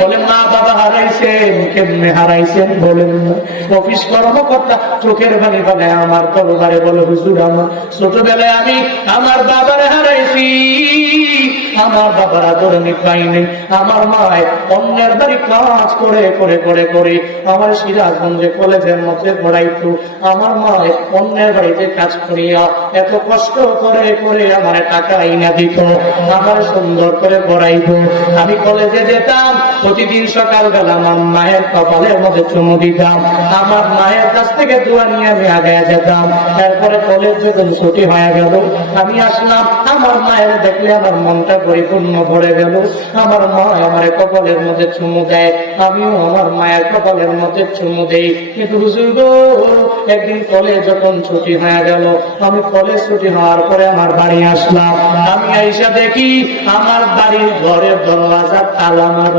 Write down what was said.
বলে মা বাবা হারাইছেন, কেমনে হারাইছেন বলেন না। অফিস কর্মকর্তা চোখের পানি ফেলে আমার তরবারে বলে হুজুর আমার ছোটবেলায় আমি আমার বাবারে হারাইছি, আমার বাবার আদর আমি পাইনি। আমার মায় অন্যের বাড়ি কাজ করে করে করে করে আমার সিরাজগঞ্জে কলেজের মধ্যে পড়াইতো। আমার মায় অন্যের বাড়িতে কাজ করিয়া এত কষ্ট করে করে আমার টাকা আইনা দিত, আমার সুন্দর করে পড়াইতো। আমি কলেজে যেতাম, প্রতিদিন সকালবেলা আমার মায়ের কপালের মধ্যে চুমু দিতাম, আমার মায়ের কাছ থেকে দোয়া নিয়ে আমি আগে যেতাম। তারপরে কলেজ যখন ছুটি হয়ে গেল আমি আসলাম, আমার মায়ের দেখলে আমার মনটা পরিপূর্ণ ভরে গেল। আমার মা আমার কপালের মধ্যে চুমু দেয়, আমিও আমার মায়ের কপালের মধ্যে চুমু দেই। কিন্তু হুজুর গো, একদিন কলেজ যখন ছুটি হয়ে গেল, আমি কলেজ ছুটি হওয়ার পরে আমার বাড়ি আসলাম, আমি আইসা দেখি আমার বাড়ির ঘরের দরওয়াজা তালা মারা।